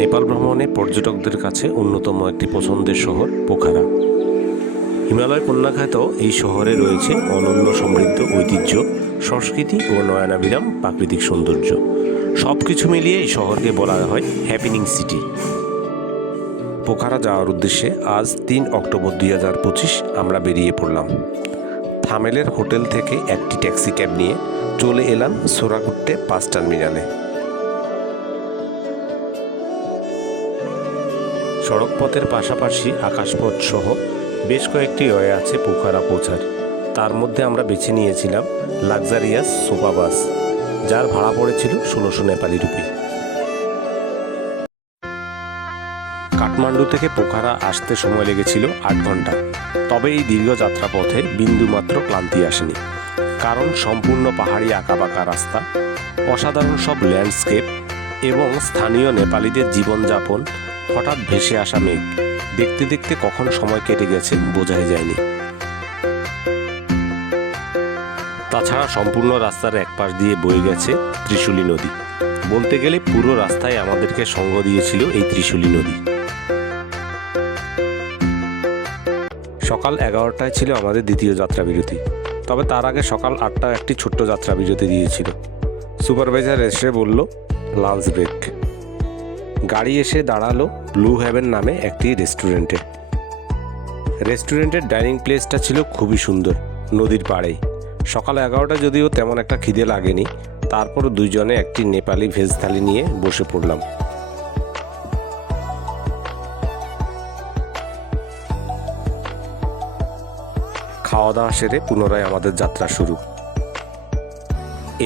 নেপাল ভ্রমণে পর্যটকদের কাছে অন্যতম একটি পছন্দের শহর পোখারা। হিমালয় কন্যাখ্যাত এই শহরে রয়েছে অনন্য সমৃদ্ধ ঐতিহ্য, সংস্কৃতি ও নয়নাভিরাম প্রাকৃতিক সৌন্দর্য। সব কিছু মিলিয়ে এই শহরকে বলা হয় হ্যাপিনিং সিটি। পোখারা যাওয়ার উদ্দেশ্যে আজ 3 অক্টোবর 2025 আমরা বেরিয়ে পড়লাম। থামেলের হোটেল থেকে একটি ট্যাক্সি ক্যাব নিয়ে চলে এলাম সোরাকুট্টে বাস টার্মিনালে। সড়কপথের পাশাপাশি আকাশপথ সহ বেশ কয়েকটি ওয়ে আছে পোখারা পৌঁছার। তার মধ্যে আমরা বেছে নিয়েছিলাম লাক্সারিয়াস সোপা বাস, যার ভাড়া পড়েছিল 1600 নেপালি রুপি। কাঠমান্ডু থেকে পোখারা আসতে সময় লেগেছিল 8 ঘন্টা। তবে এই দীর্ঘ যাত্রাপথে বিন্দুমাত্র ক্লান্তি আসেনি, কারণ সম্পূর্ণ পাহাড়ি আঁকাবাঁকা রাস্তা, অসাধারণ সব ল্যান্ডস্কেপ এবং স্থানীয় নেপালিদের জীবনযাপন। হঠাৎ ভেসে আসা মেঘ, দেখতে দেখতে কখন সময় কেটে গেছে বোঝাই যায়নি। তাছাড়া সম্পূর্ণ রাস্তার এক পাশ দিয়ে বয়ে গেছে ত্রিশূলী নদী। বলতে গেলে পুরো রাস্তায় আমাদেরকে সঙ্গ দিয়েছিল এই ত্রিশূলী নদী। সকাল 11টায় ছিল আমাদের দ্বিতীয় যাত্রা বিরতি, তবে তার আগে সকাল 8টায় একটি ছোট্ট যাত্রা বিরতি দিয়েছিল। সুপারভাইজার এসে বলল লাঞ্চ ব্রেক। গাড়ি এসে দাঁড়ালো ব্লু হেভেন নামে একটি রেস্টুরেন্টে। রেস্টুরেন্টের ডাইনিং প্লেসটা ছিল খুবই সুন্দর, নদীর পাড়েই। সকাল 11টা যদিও তেমন একটা খিদে লাগেনি, তারপর দুইজনে একটি নেপালি ভেজ থালি নিয়ে বসে পড়লাম। খাওয়া দাওয়া সেরে পুনরায় আমাদের যাত্রা শুরু।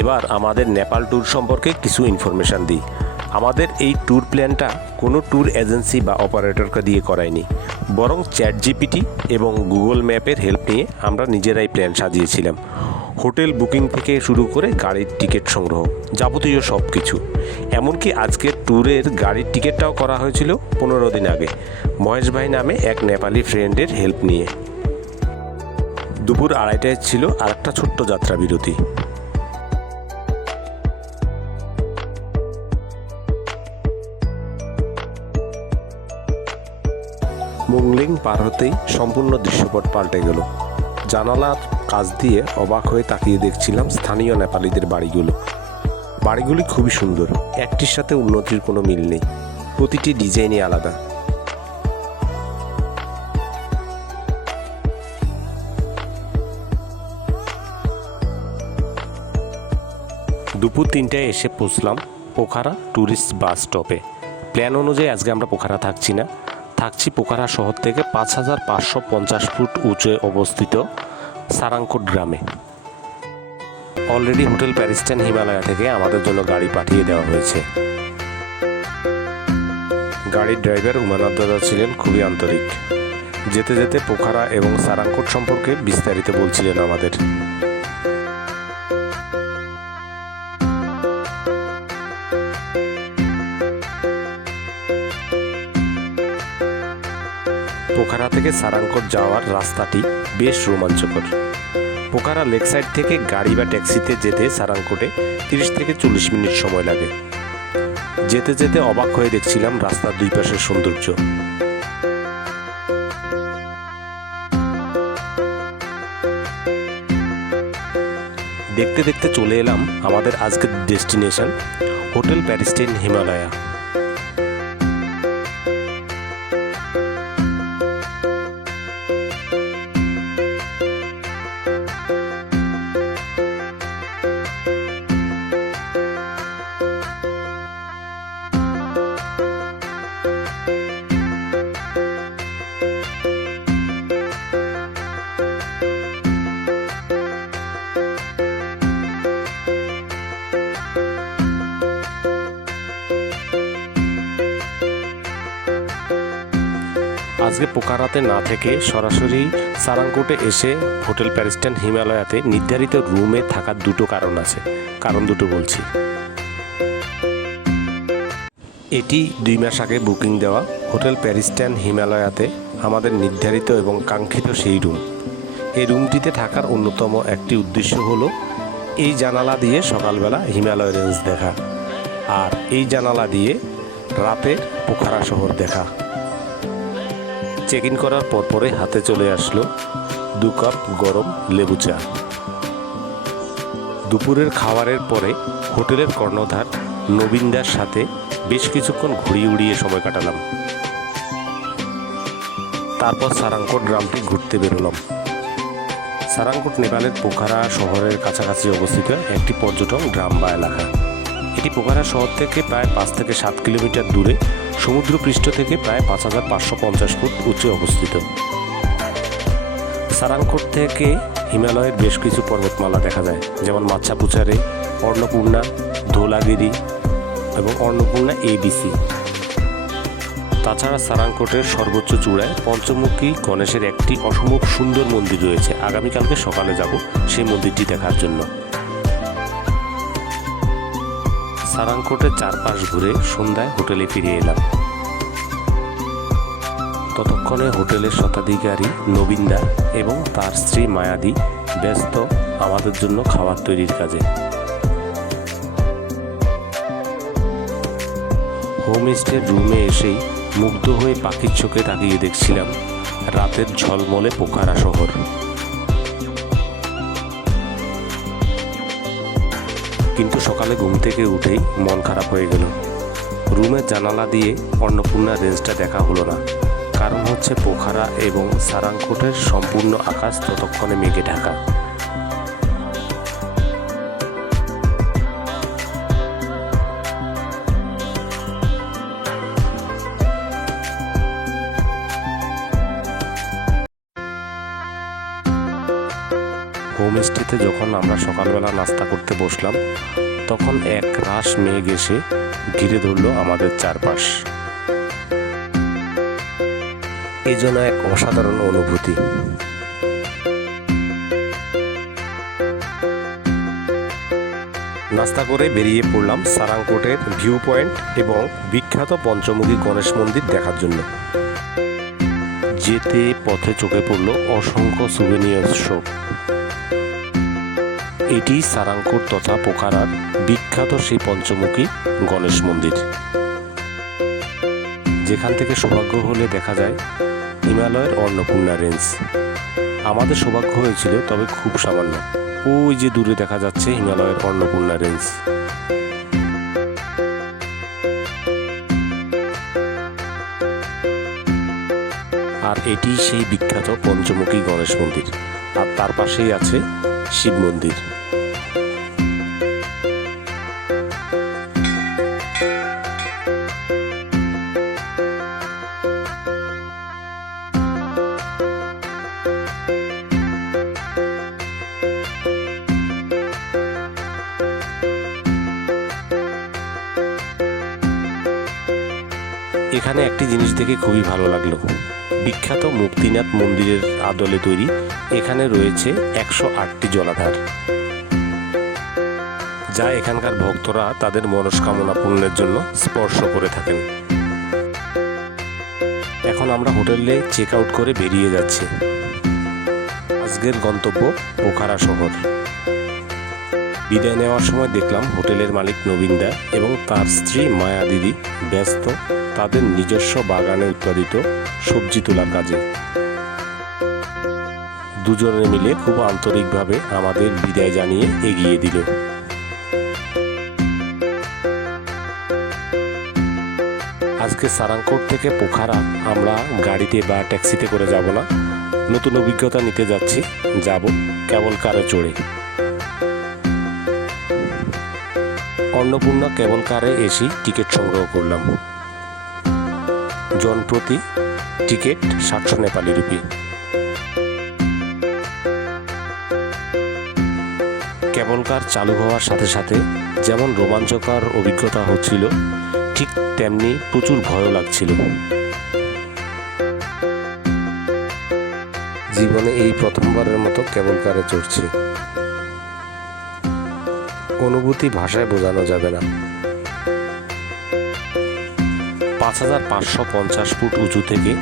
এবার আমাদের নেপাল ট্যুর সম্পর্কে কিছু ইনফরমেশান দিই। আমাদের এই ট্যুর প্ল্যানটা কোনো ট্যুর এজেন্সি বা অপারেটরকে দিয়ে করাইনি, বরং চ্যাটজিপিটি এবং গুগল ম্যাপের হেল্প নিয়ে আমরা নিজেরাই প্ল্যান সাজিয়েছিলাম। হোটেল বুকিং থেকে শুরু করে গাড়ির টিকিট সংগ্রহ, যাবতীয় সব কিছু। এমনকি আজকের ট্যুরের গাড়ির টিকিটটাও করা হয়েছিল 15 দিন আগে, মহেশ ভাই নামে এক নেপালি ফ্রেন্ডের হেল্প নিয়ে। দুপুর 2:30টায় ছিল আরেকটা ছোট্ট যাত্রা বিরতি। মুংলিং পার হতেই সম্পূর্ণ দৃশ্যপট পাল্টে গেল। জানালার কাছ দিয়ে অবাক হয়ে তাকিয়ে দেখছিলাম স্থানীয় নেপালিদের বাড়িগুলো। বাড়িগুলি খুবই সুন্দর, একটির সাথে অন্যটির কোনো মিল নেই, প্রতিটি ডিজাইনই আলাদা। দুপুর 3টায় এসে পৌঁছলাম পোখারা ট্যুরিস্ট বাস স্টপে। প্ল্যান অনুযায়ী আজকে আমরা পোখারা থাকছি না, থাকছি পোখারা শহর থেকে 5550 ফুট উঁচুতে অবস্থিত সারাংকোট গ্রামে। অলরেডি হোটেল প্যারিস্টান হিমালয়া থেকে আমাদের জন্য গাড়ি পাঠিয়ে দেওয়া হয়েছে। গাড়ির ড্রাইভার উমানাথ দাদা ছিলেন খুবই আন্তরিক। যেতে যেতে পোখারা এবং সারাংকোট সম্পর্কে বিস্তারিত বলছিলেন আমাদের। পোখারা থেকে সারাংকোট যাওয়ার রাস্তাটি বেশ রোমাঞ্চকর। পোখারা লেক সাইড থেকে গাড়ি বা ট্যাক্সিতে যেতে সারাংকোটে 30 থেকে 40 মিনিট সময় লাগে। যেতে যেতে অবাক হয়ে দেখছিলাম রাস্তার দুই পাশের সৌন্দর্য। দেখতে দেখতে চলে এলাম আমাদের আজকের ডেস্টিনেশন হোটেল প্যারিস্টান হিমালয়া। আজকে পোখারাতে না থেকে সরাসরি সারাংকোটে এসে হোটেল প্যারিস্টান হিমালয়াতে নির্ধারিত রুমে থাকার দুটো কারণ আছে। কারণ দুটো বলছি। এটি 2 মাস আগে বুকিং দেওয়া হোটেল প্যারিস্টান হিমালয়াতে আমাদের নির্ধারিত এবং কাঙ্ক্ষিত সেই রুম। এই রুমটিতে থাকার অন্যতম একটি উদ্দেশ্য হলো এই জানালা দিয়ে সকালবেলা হিমালয় রেঞ্জ দেখা, আর এই জানালা দিয়ে রাতের পোখারা শহর দেখা। চেক ইন করার পরে হাতে চলে আসলো 2 কাপ গরম লেবু চা। দুপুরের খাবারের পরে হোটেলের কর্ণধার নবীনদার সাথে বেশ কিছুক্ষণ ঘুরিয়ে উড়িয়ে সময় কাটালাম। তারপর সারাংকোট গ্রামটি ঘুরতে বেরোলাম। সারাংকোট নেপালের পোখারা শহরের কাছাকাছি অবস্থিত একটি পর্যটন গ্রাম বা এলাকা। এটি পোখারা শহর থেকে প্রায় 5 থেকে 7 কিলোমিটার দূরে সমুদ্রপৃষ্ঠ থেকে প্রায় 5550 ফুট উচ্চে অবস্থিত। সারাংকোট থেকে হিমালয়ের বেশ কিছু পর্বতমালা দেখা যায়, যেমন মাচ্ছাপুচারে, অন্নপূর্ণা, ধোলাগিরি এবং অন্নপূর্ণা ABC। তাছাড়া সারাংকোটের সর্বোচ্চ চূড়ায় পঞ্চমুখী গণেশের একটি অসম্ভব সুন্দর মন্দির রয়েছে। আগামীকালকে সকালে যাব সেই মন্দিরটি দেখার জন্য। সারাংকোটের চারপাশ ঘুরে সন্ধ্যায় হোটেলে ফিরে এলাম। ততক্ষণে হোটেলের স্বত্বাধিকারী নবীনদা এবং তার স্ত্রী মায়াদি ব্যস্ত আমাদের জন্য খাবার তৈরির কাজে। হোমস্টের রুমে এসেই মুগ্ধ হয়ে পাখির চোখে তাকিয়ে দেখছিলাম রাতের ঝলমলে পোখারা শহর। কিন্তু সকালে ঘুম থেকে উঠেই মন খারাপ হয়ে গেল। রুমের জানালা দিয়ে অন্নপূর্ণা রেঞ্জটা দেখা হলো না। কারণ হচ্ছে পোখারা এবং সারাংকোটের সম্পূর্ণ আকাশ ততক্ষণে মেঘে ঢাকা। হোমস্টেতে যখন আমরা সকালবেলা নাস্তা করতে বসলাম, তখন এক রাশ মেঘ এসে ঘিরে ধরল আমাদের চারপাশ। এই জন্য এক অসাধারণ অনুভূতি। নাস্তা করে বেরিয়ে পড়লাম সারাংকোটের ভিউ পয়েন্ট এবং বিখ্যাত পঞ্চমুখী গণেশ মন্দির দেখার জন্য। যেতে পথে চোখে পড়ল অসংখ্য সুভেনিয়ার শপ। এটি সারাংকোট তথা পোখারার বিখ্যাত সেই পঞ্চমুখী গণেশ মন্দির, যেখান থেকে সৌভাগ্য হলে দেখা যায় হিমালয়ের অন্নপূর্ণা রেঞ্জ। আমাদের সৌভাগ্য হয়েছিল, তবে খুব সামান্য। ওই যে দূরে দেখা যাচ্ছে হিমালয়ের অন্নপূর্ণা রেঞ্জ। আর এটি সেই বিখ্যাত পঞ্চমুখী গণেশ মন্দির, আর তার পাশেই আছে শিব মন্দির। এখানে একটি জিনিস দেখে খুবই ভালো লাগলো। বিখ্যাত মুক্তিনাথ মন্দিরের আদলে তৈরি এখানে রয়েছে 108টি জলাধার, যা এখানকার ভক্তরা তাদের মনস্কামনা পূর্ণের জন্য স্পর্শ করে থাকেন। এখন আমরা হোটেলে চেক আউট করে বেরিয়ে যাচ্ছি। আজকের গন্তব্য পোখারা শহর। বিদায় নেওয়ার সময় দেখলাম হোটেলের মালিক নবীনদা এবং তার স্ত্রী মায়া দিদি ব্যস্ত তাদের নিজস্ব বাগানে উৎপাদিত সবজি তোলার কাজে। দুজনে মিলে খুব আন্তরিকভাবে আমাদের বিদায় জানিয়ে এগিয়ে দিল। আজকে সারাংকোট থেকে পোখারা আমরা গাড়িতে বা ট্যাক্সিতে করে যাব না, নতুন অভিজ্ঞতা নিতে যাচ্ছি। যাব কেবল কারে চড়ে। অন্নপূর্ণা কেবল কারে এসে টিকিট সংগ্রহ করলাম। জনপ্রতি টিকিট 700 নেপালি রুপি। কেবল কার চালু হওয়ার সাথে সাথে যেমন রোমাঞ্চকর অভিজ্ঞতা হচ্ছিল, ঠিক তেমনি প্রচুর ভয়ও লাগছিল। জীবনে এই প্রথমবারের মতো কেবল কারে চড়ছি। অনুভূতি ভাষায় বোঝানো যাবে না। 5550 ফুট উঁচু থেকে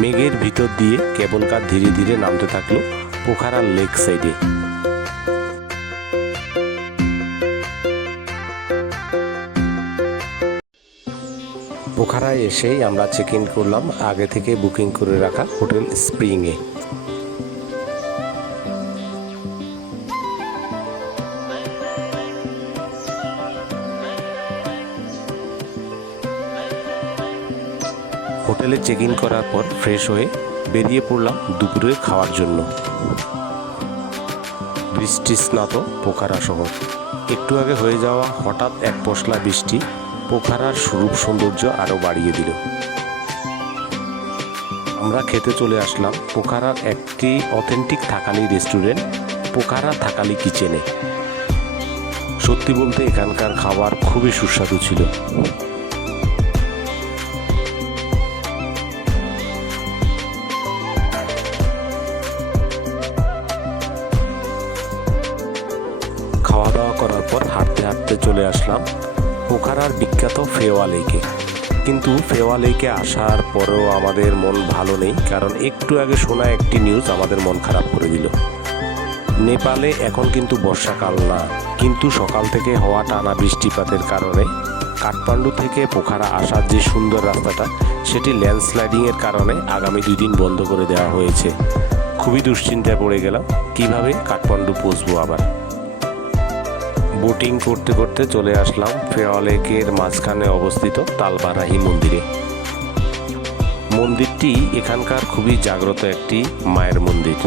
মেঘের ভিতর দিয়ে কেবল কার ধীরে ধীরে নামতে থাকলো পোখারার লেক সাইডে। পোখারায় এসেই আমরা চেক ইন করলাম আগে থেকে বুকিং করে রাখা হোটেল স্প্রিংয়ে। হোটেলে চেক ইন করার পর ফ্রেশ হয়ে বেরিয়ে পড়লাম দুপুরে খাওয়ার জন্য। বৃষ্টি স্নাত পোখারা শহর। একটু আগে হয়ে যাওয়া হঠাৎ এক পশলা বৃষ্টি পোখারার রূপ সৌন্দর্য আরও বাড়িয়ে দিল। আমরা খেতে চলে আসলাম পোখারার একটি অথেন্টিক থাকালি রেস্টুরেন্ট, পোখারা থাকালি কিচেনে। সত্যি বলতে এখানকার খাবার খুবই সুস্বাদু ছিল। খাওয়া দাওয়া করার পর হাঁটতে হাঁটতে চলে আসলাম পোখারার বিখ্যাত ফেওয়া লেকে। কিন্তু ফেওয়া লেকে আসার পরেও আমাদের মন ভালো নেই, কারণ একটু আগে শোনা একটি নিউজ আমাদের মন খারাপ করে দিল। নেপালে এখন কিন্তু বর্ষাকাল না, কিন্তু সকাল থেকে হওয়া টানা বৃষ্টিপাতের কারণে কাঠমান্ডু থেকে পোখারা আসার যে সুন্দর রাস্তাটা, সেটি ল্যান্ডস্লাইডিংয়ের কারণে আগামী 2 দিন বন্ধ করে দেওয়া হয়েছে। খুবই দুশ্চিন্তায় পড়ে গেলাম কিভাবে কাঠমান্ডু পৌঁছবো আবার। বোটিং করতে করতে চলে আসলাম ফেওয়া লেকের মাঝখানে অবস্থিত তালবারাহি মন্দিরে। মন্দিরটি এখানকার খুবই জাগ্রত একটি মায়ের মন্দির।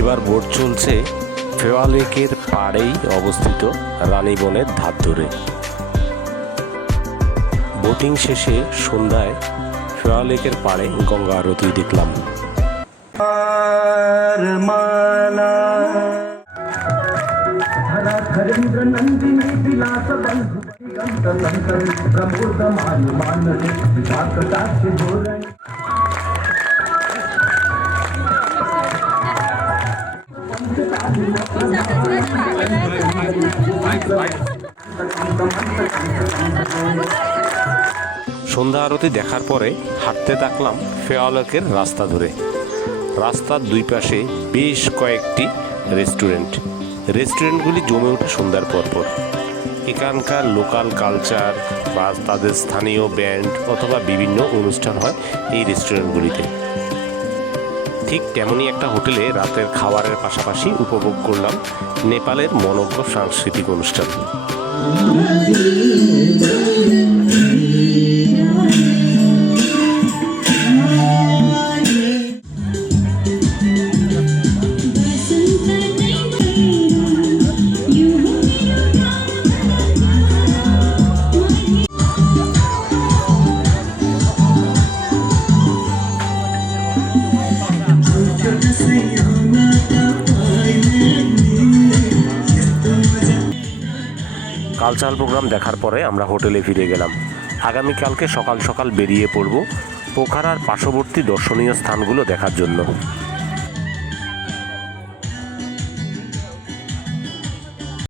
এবার বোট চলছে ফেওয়া লেকের পাড়েই অবস্থিত রানীবনের ধার ধরে। বোটিং শেষে সন্ধ্যায় ফেওয়া লেকের পাড়ে গঙ্গা আরতি দেখলাম। সন্ধ্যা আরতি দেখার পরে হাঁটতে থাকলাম ফেওয়া লেকের রাস্তা ধরে। রাস্তার দুই পাশে বেশ কয়েকটি রেস্টুরেন্টগুলি জমে ওঠে সন্ধ্যার পরপর। এখানকার লোকাল কালচার বা তাদের স্থানীয় ব্যান্ড অথবা বিভিন্ন অনুষ্ঠান হয় এই রেস্টুরেন্টগুলিতে। ঠিক তেমনই একটা হোটেলে রাতের খাবারের পাশাপাশি উপভোগ করলাম নেপালের মনোজ্ঞ সাংস্কৃতিক অনুষ্ঠান। কালচারাল প্রোগ্রাম দেখার পরে আমরা হোটেলে ফিরে গেলাম। আগামীকালকে সকাল সকাল বেরিয়ে পড়ব পোখারার পার্শ্ববর্তী দর্শনীয় স্থানগুলো দেখার জন্য।